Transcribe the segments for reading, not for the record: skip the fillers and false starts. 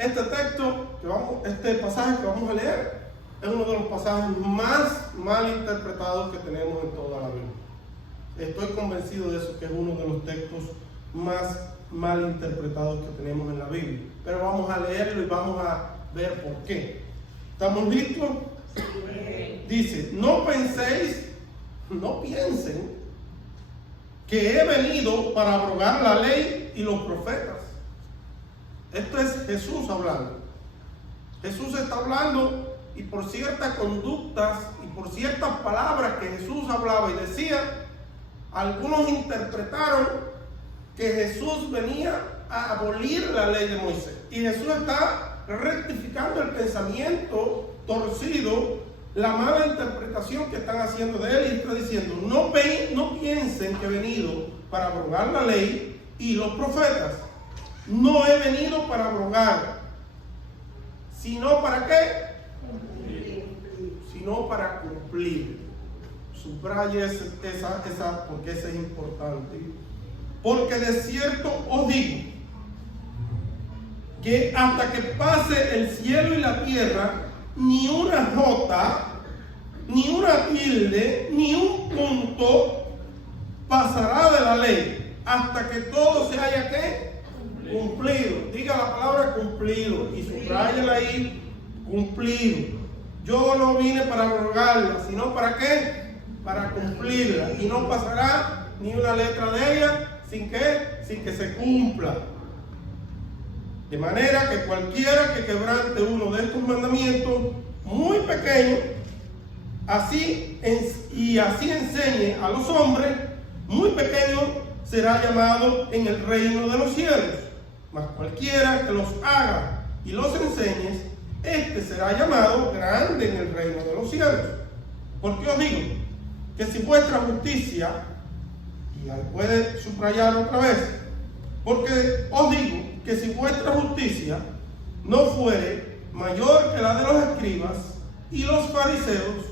Este pasaje que vamos a leer es uno de los pasajes más mal interpretados que tenemos en toda la Biblia. Estoy convencido de eso, que es uno de los textos más mal interpretados que tenemos en la Biblia. Pero vamos a leerlo y vamos a ver por qué. ¿Estamos listos? Sí. Dice, no piensen que he venido para abrogar la ley y los profetas. Esto es Jesús hablando. Jesús está hablando, y por ciertas conductas y por ciertas palabras que Jesús hablaba y decía, algunos interpretaron que Jesús venía a abolir la ley de Moisés. Y Jesús está rectificando el pensamiento torcido, la mala interpretación que están haciendo de él, y está diciendo, no piensen que he venido para abrogar la ley y los profetas. No he venido para abrogar, sino ¿para qué? Sino para cumplir. Subraya esa porque esa es importante. Porque de cierto os digo que hasta que pase el cielo y la tierra, ni una jota, ni una tilde, ni un punto pasará de la ley, hasta que todo se haya ¿qué? Cumplido. Diga la palabra cumplido y subráyala ahí, cumplido. Yo no vine para abrogarla, sino ¿para qué? Para cumplirla. Y no pasará ni una letra de ella sin que se cumpla. De manera que cualquiera que quebrante uno de estos mandamientos muy pequeños, así enseñe a los hombres, muy pequeño será llamado en el reino de los cielos. Mas cualquiera que los haga y los enseñe, este será llamado grande en el reino de los cielos. Porque os digo que si vuestra justicia, y ahí puede subrayar otra vez, porque os digo que si vuestra justicia no fuere mayor que la de los escribas y los fariseos,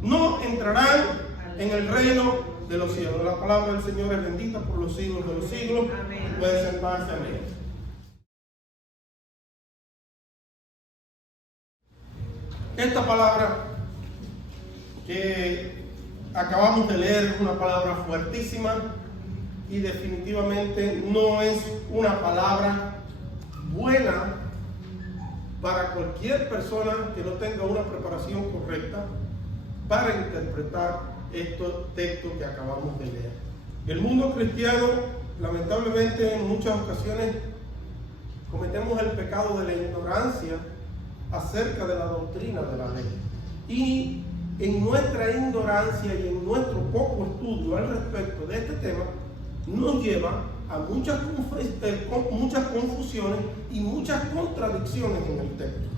no entrarán en el reino de los cielos. La palabra del Señor es bendita por los siglos de los siglos. Amén. Puede sentarse. Amén. Esta palabra que acabamos de leer es una palabra fuertísima y definitivamente no es una palabra buena para cualquier persona que no tenga una preparación correcta para interpretar estos textos que acabamos de leer. El mundo cristiano, lamentablemente, en muchas ocasiones cometemos el pecado de la ignorancia acerca de la doctrina de la ley. Y en nuestra ignorancia y en nuestro poco estudio al respecto de este tema, nos lleva a muchas confusiones y muchas contradicciones en el texto.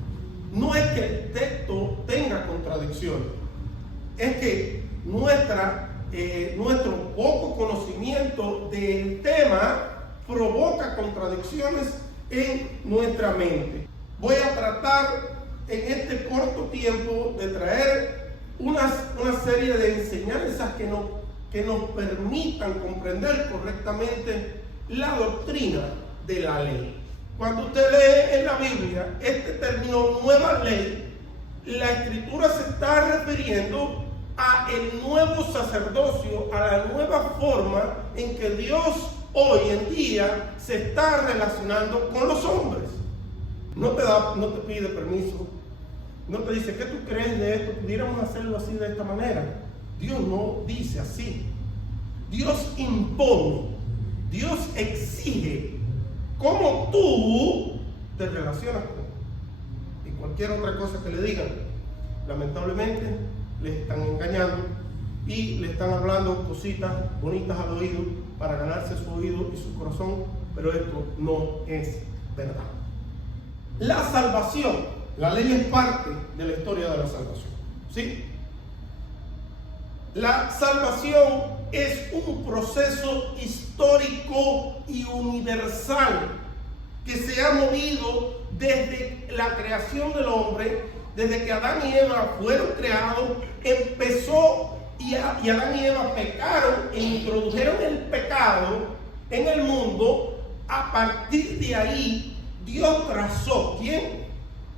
No es que el texto tenga contradicciones, es que nuestro poco conocimiento del tema provoca contradicciones en nuestra mente. Voy a tratar en este corto tiempo de traer una serie de enseñanzas que nos permitan comprender correctamente la doctrina de la ley. Cuando usted lee en la Biblia este término nueva ley, la escritura se está refiriendo a el nuevo sacerdocio, a la nueva forma en que Dios hoy en día se está relacionando con los hombres. No te pide permiso, no te dice, ¿qué tú crees de esto? Pudiéramos hacerlo así, de esta manera. Dios no dice así. Dios impone, Dios exige cómo tú te relacionas con él. Y cualquier otra cosa que le digan, lamentablemente, le están engañando y le están hablando cositas bonitas al oído para ganarse su oído y su corazón, pero esto no es verdad. La salvación, la ley es parte de la historia de la salvación, ¿sí? La salvación es un proceso histórico y universal que se ha movido desde la creación del hombre, desde que Adán y Eva fueron creados, empezó y Adán y Eva pecaron e introdujeron el pecado en el mundo. A partir de ahí, Dios trazó. ¿Quién?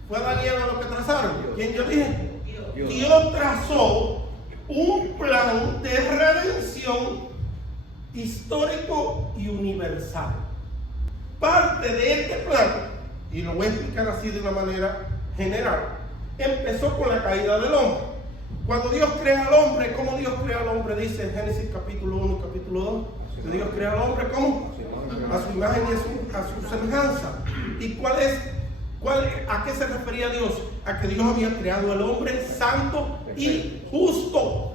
¿Fue Daniel a los que trazaron? ¿Quién yo dije? Dios. Dios trazó un plan de redención histórico y universal. Parte de este plan, y lo voy a explicar así de una manera general, empezó con la caída del hombre. Cuando Dios crea al hombre, ¿cómo Dios crea al hombre? Dice en Génesis capítulo 1 y capítulo 2, que Dios crea al hombre, ¿cómo? A su imagen y a su semejanza. ¿Y a qué se refería Dios? A que Dios había creado al hombre santo y justo,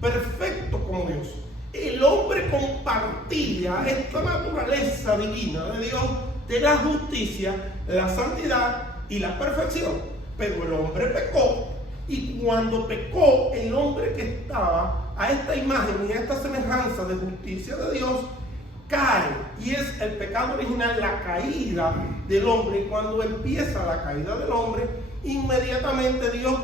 perfecto como Dios. El hombre compartía esta naturaleza divina de Dios, de la justicia, la santidad y la perfección. Pero el hombre pecó, y cuando pecó, el hombre que estaba a esta imagen y a esta semejanza de justicia de Dios cae, y es el pecado original, la caída del hombre. Y cuando empieza la caída del hombre, inmediatamente Dios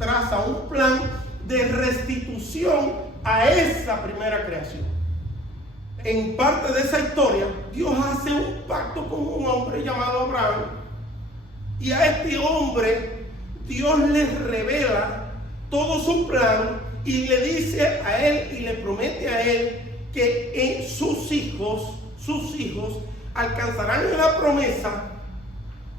traza un plan de restitución a esa primera creación. En parte de esa historia, Dios hace un pacto con un hombre llamado Abraham, y a este hombre Dios le revela todo su plan y le dice a él y le promete a él que sus hijos alcanzarán la promesa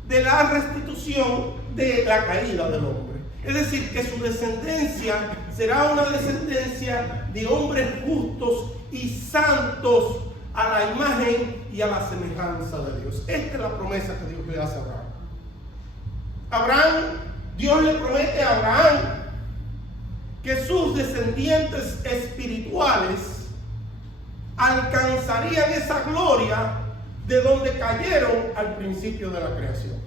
de la restitución de la caída del hombre. Es decir, que su descendencia será una descendencia de hombres justos y santos a la imagen y a la semejanza de Dios. Esta es la promesa que Dios le hace a Abraham. Dios le promete a Abraham que sus descendientes espirituales alcanzarían esa gloria de donde cayeron al principio de la creación.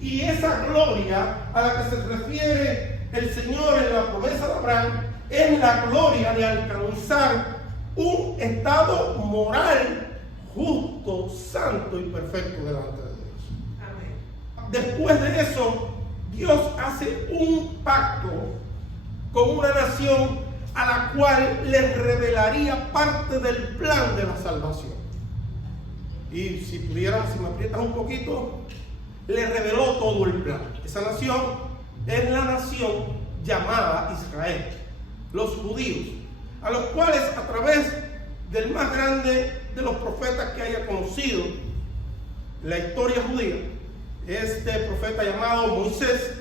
Y esa gloria a la que se refiere el Señor en la promesa de Abraham es la gloria de alcanzar un estado moral justo, santo y perfecto delante de Dios. Amén. Después de eso, Dios hace un pacto con una nación a la cual le revelaría parte del plan de la salvación. Y si me aprietas un poquito, le reveló todo el plan. Esa nación es la nación llamada Israel, los judíos, a los cuales a través del más grande de los profetas que haya conocido la historia judía, este profeta llamado Moisés,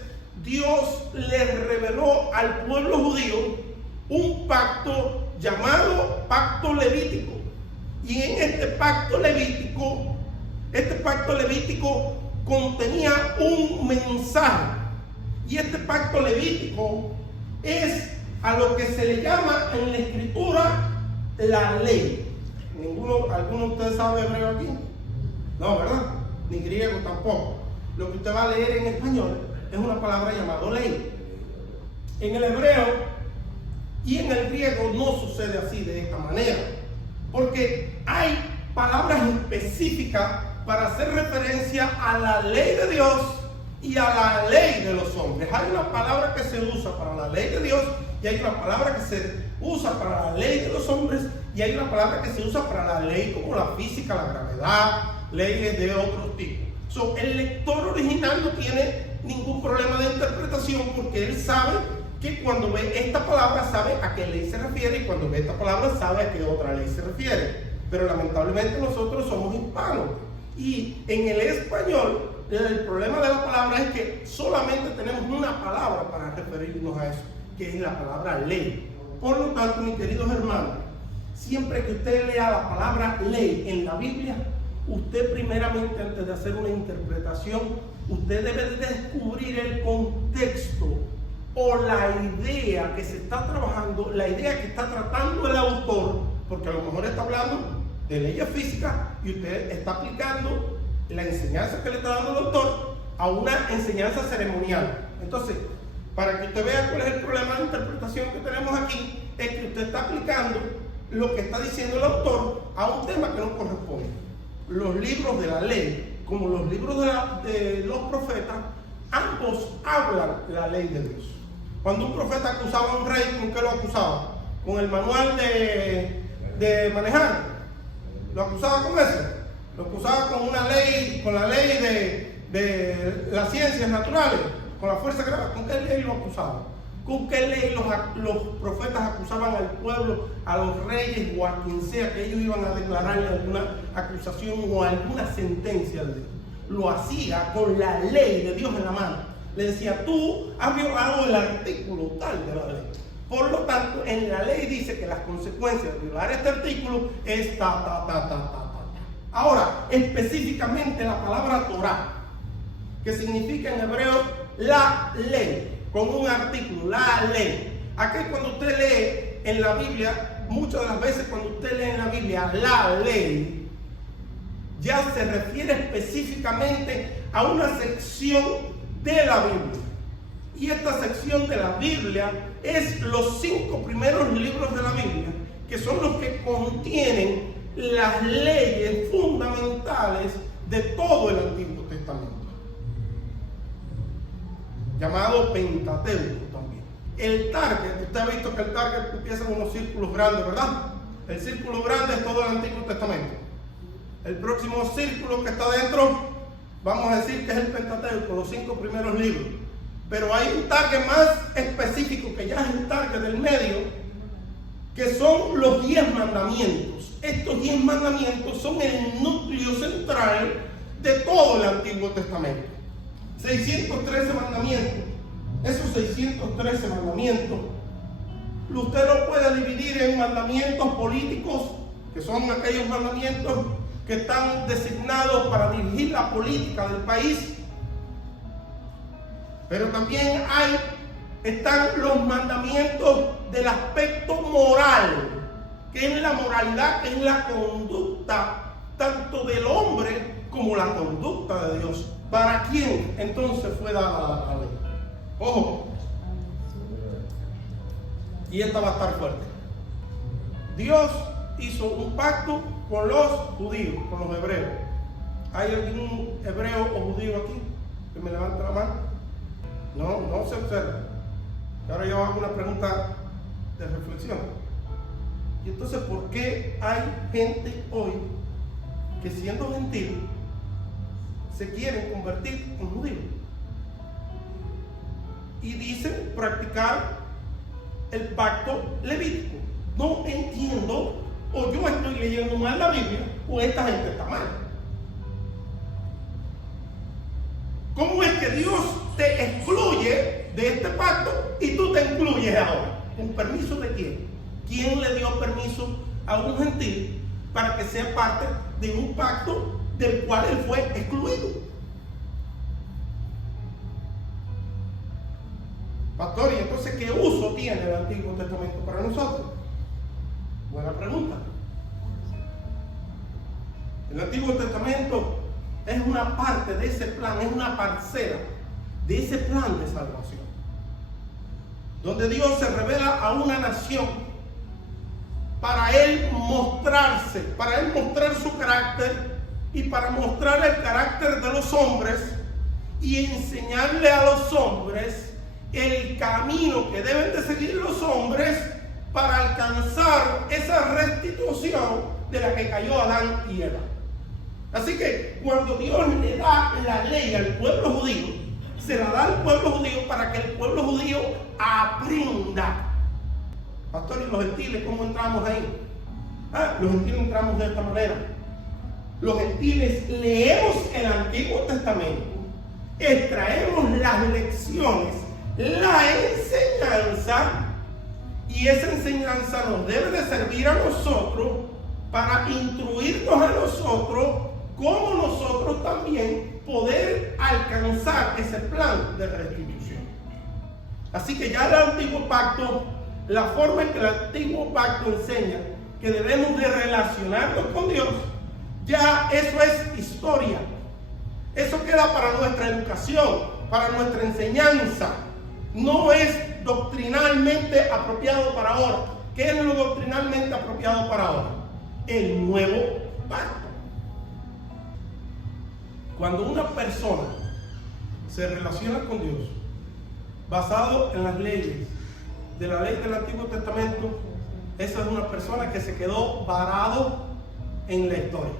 Dios le reveló al pueblo judío un pacto llamado pacto levítico. Y en este pacto levítico contenía un mensaje. Y este pacto levítico es a lo que se le llama en la escritura la ley. ¿Alguno de ustedes sabe hebreo aquí? No, ¿verdad? Ni griego tampoco. Lo que usted va a leer en español es una palabra llamada ley. En el hebreo y en el griego no sucede así, de esta manera, porque hay palabras específicas para hacer referencia a la ley de Dios y a la ley de los hombres. Hay una palabra que se usa para la ley de Dios y hay una palabra que se usa para la ley de los hombres, y hay una palabra que se usa para la ley como la física, la gravedad, leyes de otro tipo. El lector original no tiene ningún problema de interpretación, porque él sabe que cuando ve esta palabra sabe a qué ley se refiere, y cuando ve esta palabra sabe a qué otra ley se refiere. Pero lamentablemente nosotros somos hispanos, y en el español el problema de la palabra es que solamente tenemos una palabra para referirnos a eso, que es la palabra ley. Por lo tanto, mis queridos hermanos, siempre que usted lea la palabra ley en la Biblia, usted primeramente, antes de hacer una interpretación, usted debe de descubrir el contexto o la idea que se está trabajando, la idea que está tratando el autor, porque a lo mejor está hablando de leyes físicas y usted está aplicando la enseñanza que le está dando el autor a una enseñanza ceremonial. Entonces, para que usted vea cuál es el problema de interpretación que tenemos aquí, es que usted está aplicando lo que está diciendo el autor a un tema que no corresponde. Los libros de la ley, como los libros de los profetas, ambos hablan la ley de Dios. Cuando un profeta acusaba a un rey, ¿con qué lo acusaba? Con el manual de manejar. ¿Lo acusaba con eso? Lo acusaba con una ley, con la ley de las ciencias naturales, con la fuerza gravedad. ¿Con qué ley lo acusaban? ¿Con qué ley los profetas acusaban al pueblo, a los reyes o a quien sea que ellos iban a declararle alguna acusación o alguna sentencia de Dios? Lo hacía con la ley de Dios en la mano. Le decía, tú has violado el artículo tal de la ley. Por lo tanto, en la ley dice que las consecuencias de violar este artículo es ta. Ahora, específicamente la palabra Torah, que significa en hebreo la ley, con un artículo, la ley. Aquí cuando usted lee en la Biblia, muchas de las veces cuando usted lee en la Biblia la ley, ya se refiere específicamente a una sección de la Biblia. Y esta sección de la Biblia es los 5 primeros libros de la Biblia, que son los que contienen las leyes fundamentales de todo el Antiguo Testamento, llamado Pentateuco también. El target, usted ha visto que el target empieza en unos círculos grandes, ¿verdad? El círculo grande es todo el Antiguo Testamento. El próximo círculo que está dentro, vamos a decir que es el Pentateuco, los 5 primeros libros. Pero hay un target más específico, que ya es el target del medio, que son los 10 mandamientos. Estos 10 mandamientos son el núcleo central de todo el Antiguo Testamento. 613 mandamientos. Esos 613 mandamientos, usted lo puede dividir en mandamientos políticos, que son aquellos mandamientos que están designados para dirigir la política del país. Pero también están los mandamientos del aspecto moral, que es la moralidad, que es la conducta tanto del hombre como la conducta de Dios. ¿Para quién entonces fue dada la ley? Ojo. Y esta va a estar fuerte. Dios hizo un pacto con los judíos, con los hebreos. ¿Hay algún hebreo o judío aquí que me levante la mano? No se observa. Ahora yo hago una pregunta de reflexión. Y entonces, ¿por qué hay gente hoy que, siendo gentil, se quieren convertir en judíos? Y dicen practicar el pacto levítico. No entiendo, o yo estoy leyendo mal la Biblia, o esta gente está mal. ¿Cómo es que Dios te excluye de este pacto y tú te incluyes ahora? ¿Con permiso de quién? ¿Quién le dio permiso a un gentil para que sea parte de un pacto del cual él fue excluido? Pastor, ¿y entonces qué uso tiene el Antiguo Testamento para nosotros? Buena pregunta. El Antiguo Testamento es una parte de ese plan, es una parcela de ese plan de salvación, donde Dios se revela a una nación para Él mostrarse, para Él mostrar su carácter y para mostrar el carácter de los hombres y enseñarle a los hombres el camino que deben de seguir los hombres para alcanzar esa restitución de la que cayó Adán y Eva. Así que cuando Dios le da la ley al pueblo judío, se la da al pueblo judío para que el pueblo judío aprenda. Pastor, ¿y los gentiles cómo entramos ahí? Los gentiles entramos de esta manera. Los gentiles leemos el Antiguo Testamento, extraemos las lecciones, la enseñanza, y esa enseñanza nos debe de servir a nosotros para instruirnos a nosotros cómo nosotros también poder alcanzar ese plan de restitución. Así que ya el Antiguo Pacto, la forma en que el Antiguo Pacto enseña que debemos de relacionarnos con Dios, ya eso es historia. Eso queda para nuestra educación, para nuestra enseñanza. No es doctrinalmente apropiado para ahora. ¿Qué es lo doctrinalmente apropiado para ahora? El nuevo pacto. Cuando una persona se relaciona con Dios basado en las leyes de la ley del Antiguo Testamento, esa es una persona que se quedó varado en la historia.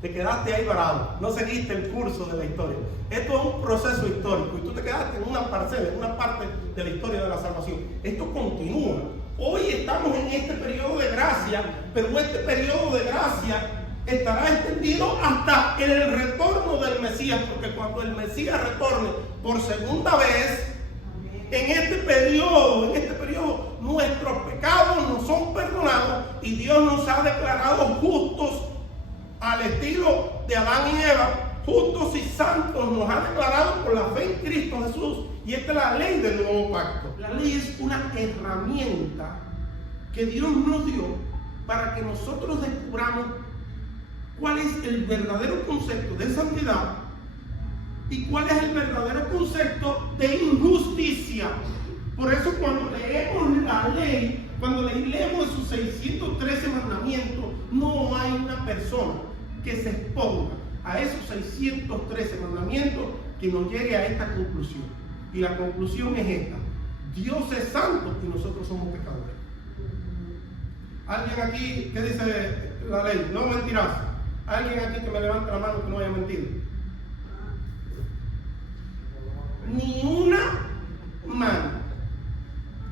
te quedaste ahí varado, no seguiste el curso de la historia. Esto es un proceso histórico y tú te quedaste en una parcela, en una parte de la historia de la salvación. Esto continúa. Hoy estamos en este periodo de gracia, pero este periodo de gracia estará extendido hasta el retorno del Mesías, porque cuando el Mesías retorne por segunda vez, en este periodo, nuestros pecados nos son perdonados y Dios nos ha declarado justos al estilo de Adán y Eva, justos y santos, nos ha declarado por la fe en Cristo Jesús. Y esta es la ley del nuevo pacto. La ley es una herramienta que Dios nos dio para que nosotros descubramos cuál es el verdadero concepto de santidad y cuál es el verdadero concepto de injusticia. Por eso cuando leemos la ley, cuando leemos sus 613 mandamientos, no hay una persona que se exponga a esos 613 mandamientos que nos llegue a esta conclusión. Y la conclusión es esta: Dios es santo y nosotros somos pecadores. ¿Alguien aquí que dice la ley? No mentirás. ¿Alguien aquí que me levante la mano que no haya mentido? Ni una mano,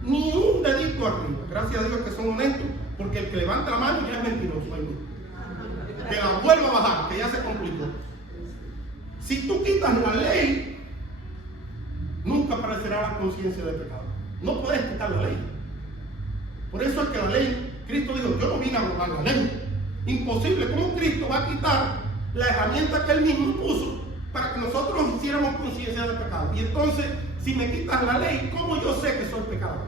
ni un dedito arriba. Gracias a Dios que son honestos, porque el que levanta la mano ya es mentiroso. Que la vuelva a bajar, que ya se complicó. Si tú quitas la ley, nunca aparecerá la conciencia de pecado. No puedes quitar la ley. Por eso es que la ley, Cristo dijo: yo no vine a robar la ley. Imposible. ¿Cómo Cristo va a quitar la herramienta que Él mismo puso para que nosotros hiciéramos conciencia de pecado? Y entonces, si me quitas la ley, ¿cómo yo sé que soy pecador?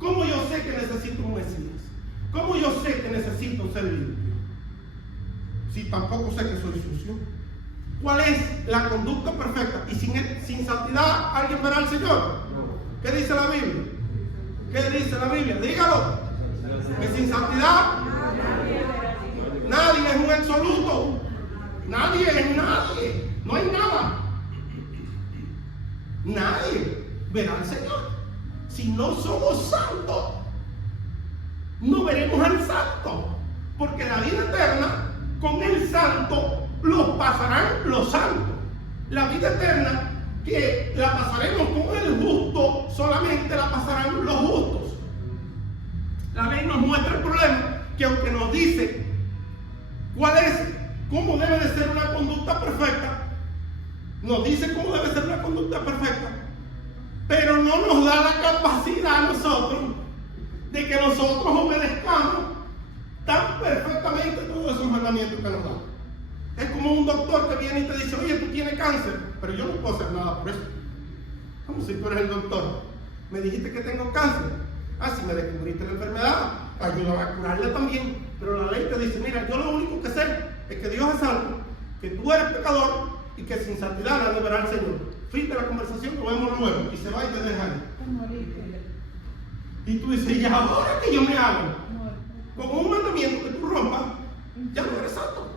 ¿Cómo yo sé que necesito un Mesías? ¿Cómo yo sé que necesito ser limpio? Si tampoco sé que soy sucio. ¿Cuál es la conducta perfecta? Y sin santidad, ¿alguien verá al Señor? ¿Qué dice la Biblia? ¿Qué dice la Biblia? Dígalo. Que sin santidad nadie es un absoluto. Nadie es nadie. No hay nada. Nadie verá al Señor. Si no somos santos, no veremos al santo. Porque la vida eterna, con el santo, los pasarán los santos. La vida eterna, que la pasaremos con el justo, solamente la pasarán los justos. La ley nos muestra el problema, que aunque nos dice cómo debe de ser una conducta perfecta, nos dice cómo debe ser una conducta perfecta, pero no nos da la capacidad a nosotros de que nosotros obedezcamos tan perfectamente todos esos mandamientos que nos dan. Es como un doctor que viene y te dice: oye, tú tienes cáncer, pero yo no puedo hacer nada por eso. Como si tú eres el doctor. Me dijiste que tengo cáncer. Si me descubriste la enfermedad, ayúdame a curarla también. Pero la ley te dice: mira, yo lo único que sé es que Dios es santo, que tú eres pecador y que sin santidad nadie verá al Señor. Fin de la conversación, lo vemos luego. Y se va y te deja ahí. Y tú dices: ¿y ahora qué yo me hago? Como un mandamiento que tú rompas, ya no eres santo.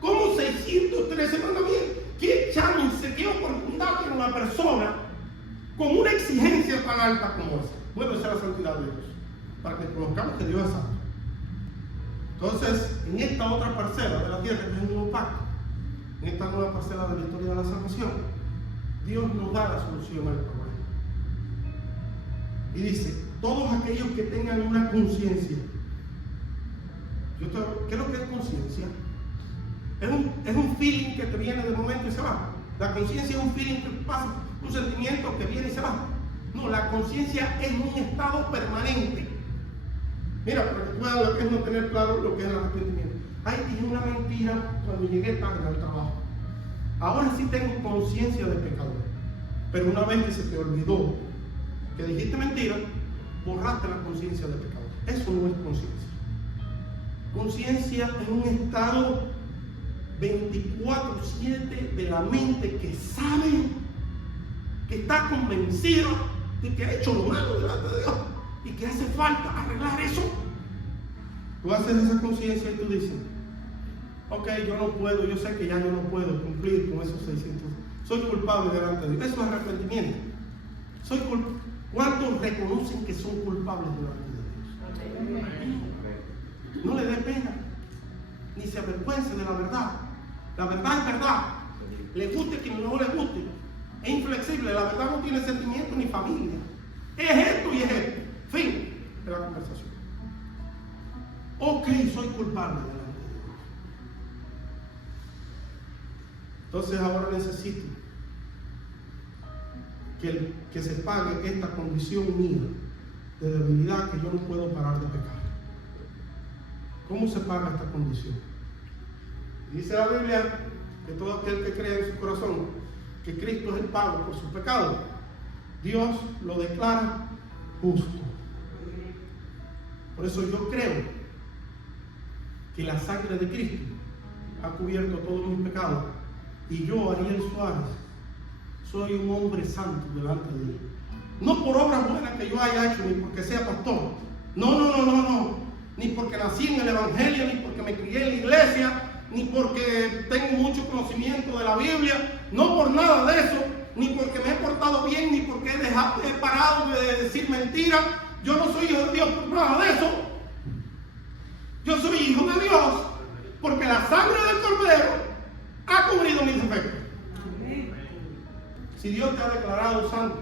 ¿Cómo 613 mandamientos? ¿Qué chance, qué oportunidad tiene una persona con una exigencia tan alta como esa? Bueno, esa es la santidad de Dios, para que conozcamos que Dios es santo. Entonces, en esta otra parcela de la tierra, que es un nuevo pacto, en esta nueva parcela de la historia de la salvación, Dios nos da la solución al problema. Y dice: todos aquellos que tengan una conciencia. ¿Qué es lo que es conciencia? Es un feeling que te viene de momento y se va. La conciencia es un feeling que pasa, un sentimiento que viene y se va. No, la conciencia es un estado permanente. Mira, para que tú veas lo que es no tener claro lo que es el arrepentimiento. Ay, dije una mentira cuando llegué tarde al trabajo. Ahora sí tengo conciencia de pecador. Pero una vez que se te olvidó que dijiste mentira, borraste la conciencia de pecador. Eso no es conciencia. Conciencia es un estado 24/7 de la mente que sabe, que está convencido de que ha hecho lo malo delante de Dios y que hace falta arreglar eso. Tú haces esa conciencia y tú dices: ok, yo no puedo, yo sé que ya yo no puedo cumplir con esos 600. Soy culpable delante de Dios. Eso es arrepentimiento. ¿Cuántos reconocen que son culpables delante de Dios? No le dé pena, ni se avergüence de la verdad. La verdad es verdad. Le guste quien no le guste. Es inflexible. La verdad no tiene sentimiento ni familia. Es esto y es esto. Fin de la conversación. Ok, soy culpable delante de Dios. Entonces ahora necesito que se pague esta condición mía de debilidad, que yo no puedo parar de pecar. ¿Cómo se paga esta condición? Dice la Biblia que todo aquel que cree en su corazón que Cristo es el pago por sus pecados, Dios lo declara justo. Por eso yo creo que la sangre de Cristo ha cubierto todos mis pecados, y yo, Ariel Suárez, soy un hombre santo delante de Dios. No por obras buenas que yo haya hecho, ni porque sea pastor. No. Ni porque nací en el Evangelio, ni porque me crié en la iglesia, ni porque tengo mucho conocimiento de la Biblia. No por nada de eso, ni porque me he portado bien, ni porque he parado de decir mentiras. Yo no soy hijo de Dios por nada de eso. Yo soy hijo de Dios porque la sangre del Cordero ha cubrido mis defectos. Si Dios te ha declarado santo,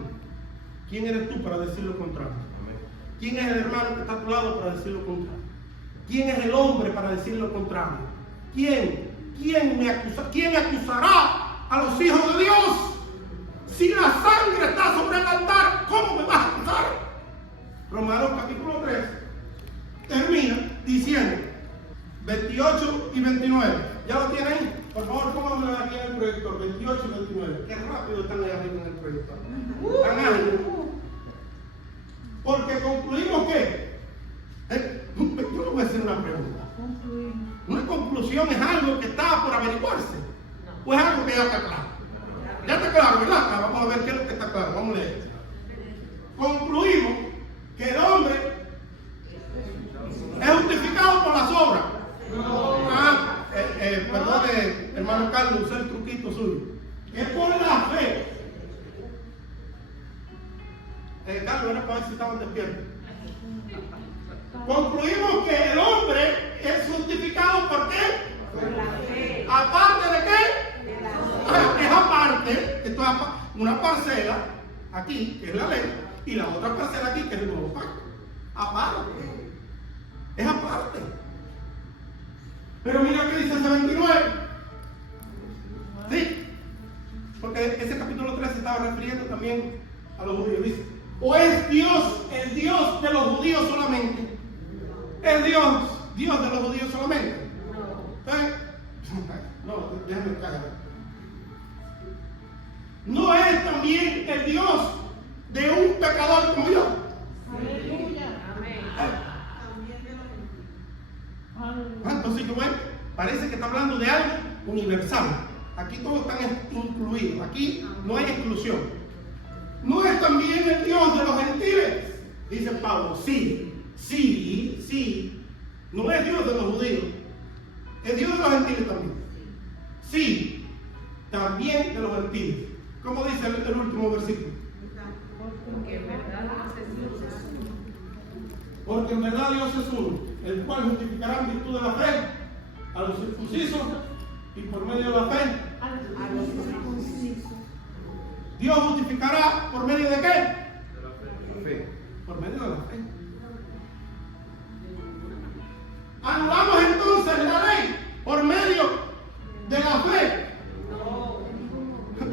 ¿quién eres tú para decir lo contrario? ¿Quién es el hermano que está a tu lado para decir lo contrario? ¿Quién es el hombre para decir lo contrario? ¿Quién acusará a los hijos de Dios? Si la sangre está sobre el altar, ¿cómo me vas a acusar? Romanos capítulo 3 termina diciendo 28 y 29. ¿Ya lo tienen ahí? Por favor, pónganmelo aquí en el proyector, 28 y 29. Qué rápido están ahí arriba en el proyector. Están ahí. Porque concluimos que, yo le voy a hacer una pregunta. Una conclusión es algo que está por averiguarse, o es algo que ya está claro. Ya está claro, ¿verdad? Vamos a ver qué es lo que está claro. Vamos a leer. Concluimos que el hombre es justificado por las obras. Perdone, hermano Carlos, usé el truquito suyo. Es por la fe. Carlos, era para ver si estaban despiertos. Concluimos que el hombre es justificado ¿por qué? Por la fe. ¿Aparte de qué? De la Es aparte, esto es una parcela aquí, que es la ley, y la otra parcela aquí, que es el nuevo pacto. Aparte. Es aparte. Pero mira que dice ese 29. Sí. Porque ese capítulo 3 se estaba refiriendo también a los judíos. Dice, ¿o es Dios el Dios de los judíos solamente? ¿Es Dios de los judíos solamente? No, déjame callar. ¿No es también el Dios de un pecador como yo? Aleluya. Entonces, bueno, parece que está hablando de algo universal. Aquí todos están incluidos. Aquí no hay exclusión. ¿No es también el Dios de los gentiles? Dice Pablo, sí. No es Dios de los judíos. Es Dios de los gentiles también. Sí, también de los gentiles. ¿Cómo dice el último versículo? Porque en verdad Dios es uno. Porque en verdad Dios es uno, el cual justificará en virtud de la fe a los circuncisos y por medio de la fe A los circuncisos. Dios justificará por medio de qué? De la fe. Por medio de la fe. Anulamos entonces la ley por medio de la fe.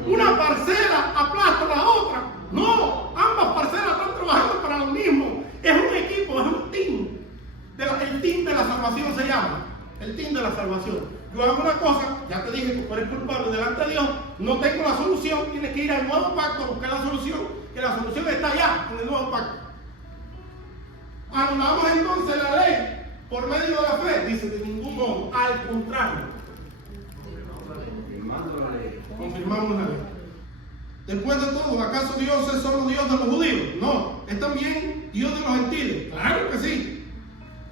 Una parcela aplasta a la otra. No, ambas parcelas están trabajando para lo mismo. Es un equipo, es un team. El team de la salvación se llama. El team de la salvación. Yo hago una cosa, ya te dije que tú eres culpable delante de Dios, no tengo la solución, tienes que ir al nuevo pacto a buscar la solución, que la solución está allá, en el nuevo pacto. Anulamos entonces la ley por medio de la fe, dice, de ningún modo, al contrario. Confirmamos la ley. Después de todo, ¿acaso Dios es solo Dios de los judíos? No, es también Dios de los gentiles. Claro que sí.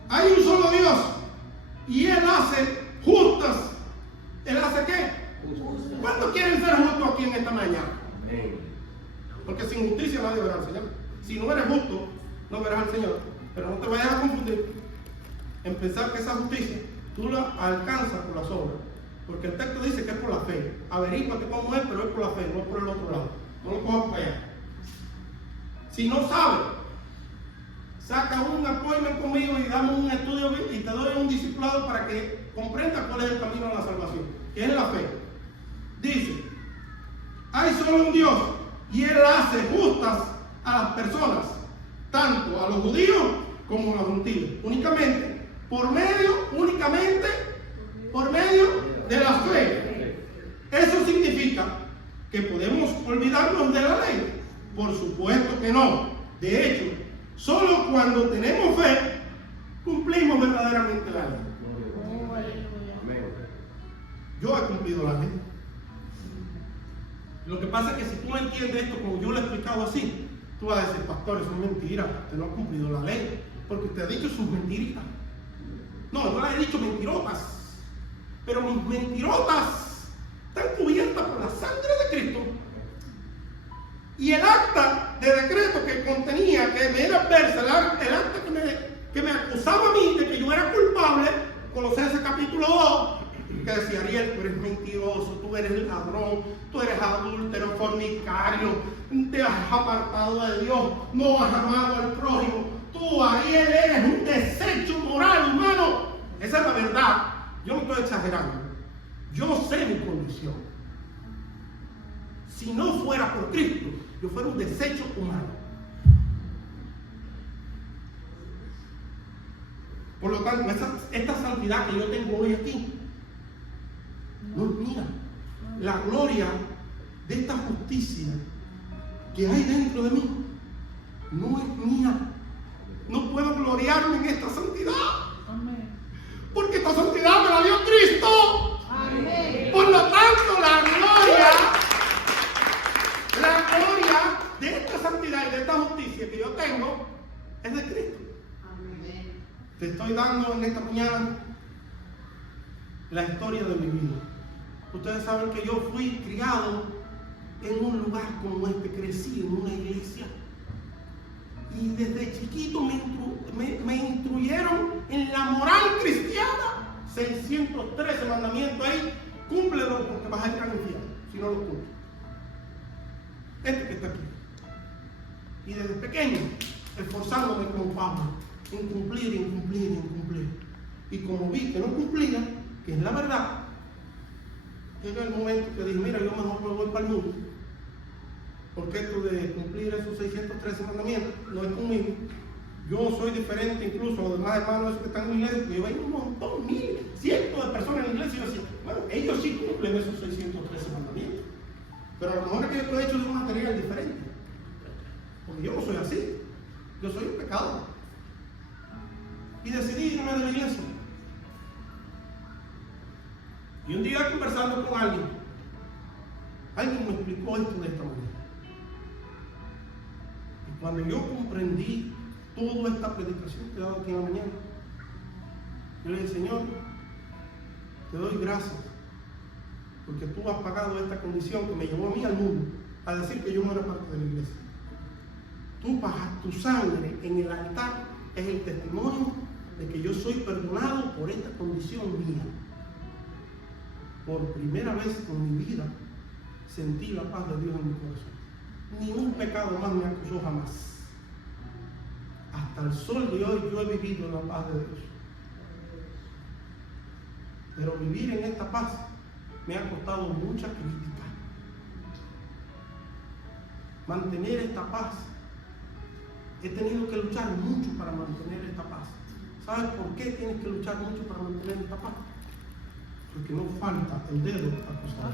Hay un solo Dios y Él hace justas. ¿Él hace qué? ¿Cuántos quieren ser justos aquí en esta mañana? Porque sin justicia nadie verá al Señor. Si no eres justo, no verás al Señor. Pero no te vayas a confundir en pensar que esa justicia tú la alcanzas por las obras. Porque el texto dice que es por la fe. Averíguate cómo es, pero es por la fe, no es por el otro lado. No lo cojas para allá. Si no sabes, saca un appointment conmigo y damos un estudio y te doy un discipulado para que comprendas cuál es el camino a la salvación, que es la fe. Dice, hay solo un Dios y Él hace justas a las personas, tanto a los judíos como a los gentiles, únicamente por medio de la fe. Eso significa que podemos olvidarnos de la ley. Por supuesto que no. De hecho, solo cuando tenemos fe cumplimos verdaderamente la ley. Yo he cumplido la ley. Lo que pasa es que si tú no entiendes esto como yo lo he explicado así, tú vas a decir, pastor, eso es mentira, usted no ha cumplido la ley, porque usted ha dicho sus mentiritas. No, yo las he dicho mentirotas, pero mis mentirotas están cubiertas por la sangre de Cristo. Y el acta de decreto que contenía, que me era adversa, el acta que me acusaba a mí de que yo era culpable, Colosenses capítulo 2, que decía, Ariel, tú eres mentiroso, tú eres ladrón, tú eres adúltero, fornicario, te has apartado de Dios, no has amado al prójimo, tú, Ariel, eres un desecho moral, humano. Esa es la verdad. Yo no estoy exagerando. Yo sé mi condición. Si no fuera por Cristo, yo fuera un desecho humano. Por lo tanto, esta santidad que yo tengo hoy aquí no es mía. La gloria de esta justicia que hay dentro de mí no es mía. No puedo gloriarme en esta santidad. Amén. Porque esta santidad me la dio Cristo. Amén. Por lo tanto, la gloria de esta santidad y de esta justicia que yo tengo es de Cristo. Amén. Te estoy dando en esta mañana la historia de mi vida. Ustedes saben que yo fui criado en un lugar como este, crecí en una iglesia. Y desde chiquito me instruyeron en la moral cristiana. 613 mandamientos ahí, cúmplelos porque vas a entrar al infierno si no los cumples. Este que está aquí. Y desde pequeño, esforzándome como Pablo en cumplir. Y como vi que no cumplía, que es la verdad, llega el momento que dije, mira, yo mejor me voy para el mundo. Porque esto de cumplir esos 613 mandamientos no es conmigo. Yo soy diferente incluso a los demás hermanos que están en la iglesia. Yo veo un montón, cientos de personas en la iglesia y yo decía, bueno, ellos sí cumplen esos 613 mandamientos. Pero a lo mejor es que yo estoy hecho de un material diferente. Porque yo no soy así. Yo soy un pecador. Y decidí irme de la iglesia. Y un día conversando con alguien me explicó esto de esta manera. Y cuando yo comprendí toda esta predicación que he dado aquí en la mañana, yo le dije, Señor, te doy gracias porque tú has pagado esta condición que me llevó a mí al mundo a decir que yo no era parte de la iglesia. Tú pagas tu sangre en el altar, es el testimonio de que yo soy perdonado por esta condición mía. Por primera vez en mi vida sentí la paz de Dios en mi corazón. Ni un pecado más me acusó jamás. Hasta el sol de hoy yo he vivido en la paz de Dios. Pero vivir en esta paz me ha costado mucha crítica. Mantener esta paz, he tenido que luchar mucho para mantener esta paz. ¿Sabes por qué tienes que luchar mucho para mantener esta paz? Porque no falta el dedo acusador.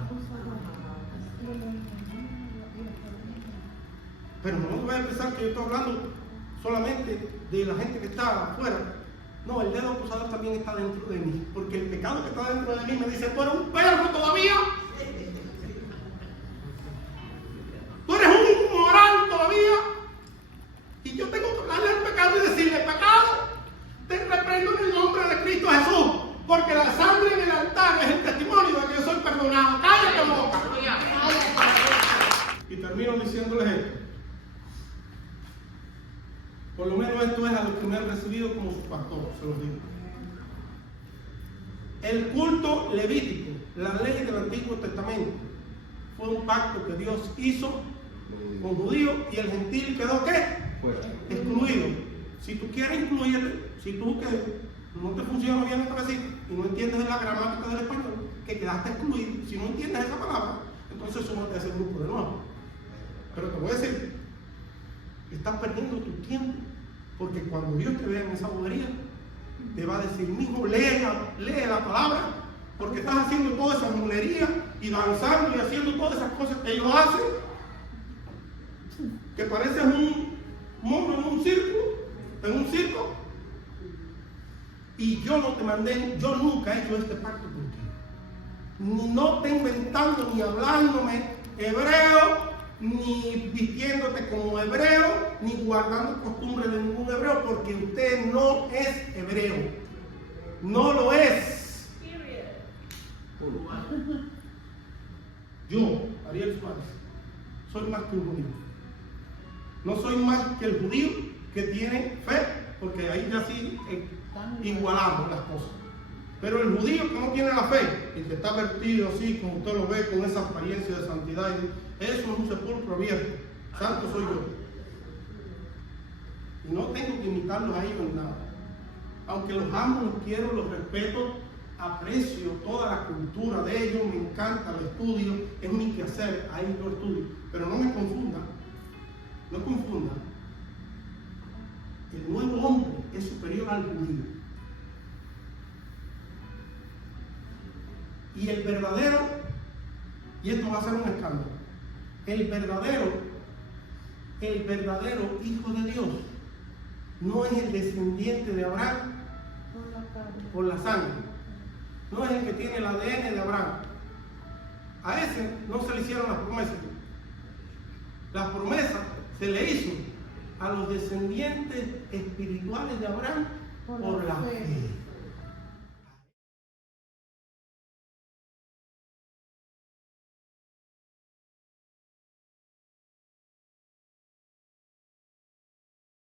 Pero no voy a pensar que yo estoy hablando solamente de la gente que está afuera. No, el dedo acusador también está dentro de mí. Porque el pecado que está dentro de mí me dice, tú eres un perro todavía. Tú eres un inmoral todavía. Y yo tengo que hablarle al pecado y decirle, pecado, te reprendo en el nombre de Cristo Jesús. Porque la sangre en el altar es el testimonio de que yo soy perdonado. ¡Cállate, boca! Y termino diciéndoles esto. Por lo menos esto es a los que me han recibido como su pastor, se los digo. El culto levítico la ley del Antiguo Testamento fue un pacto que Dios hizo con judíos y el gentil quedó ¿qué? Excluido. Si tú quieres incluirte, si tú que no te funciona bien esta vez y no entiendes la gramática del español, que quedaste excluido, si no entiendes esa palabra, entonces súmate a ese grupo de nuevo. Pero te voy a decir, estás perdiendo tu tiempo, porque cuando Dios te vea en esa bobería, te va a decir, mijo, lee la palabra, porque estás haciendo toda esa molería y danzando y haciendo todas esas cosas que ellos hacen, que pareces un mono en un circo, y yo no te mandé, yo nunca he hecho este pacto contigo. No te inventando ni hablándome hebreo, ni vistiéndote como hebreo, ni guardando costumbres de ningún hebreo, porque usted no es hebreo. No lo es. Yo, Ariel Suárez, soy más que un judío. No soy más que el judío que tiene fe, porque ahí ya sí igualamos las cosas. Pero el judío que no tiene la fe, el que está vertido así, como usted lo ve, con esa apariencia de santidad, eso es un sepulcro abierto. Santo soy yo. Y no tengo que imitarlos a ellos en nada. Aunque los amo, los quiero, los respeto, aprecio toda la cultura de ellos, me encanta, lo estudio, es mi quehacer, ahí lo estudio. Pero no me confundan, no confundan. El nuevo hombre es superior al judío. Y el verdadero, y esto va a ser un escándalo, el verdadero Hijo de Dios no es el descendiente de Abraham por la sangre, no es el que tiene el ADN de Abraham. A ese no se le hicieron las promesas. Las promesas se le hizo a los descendientes espirituales de Abraham por la fe.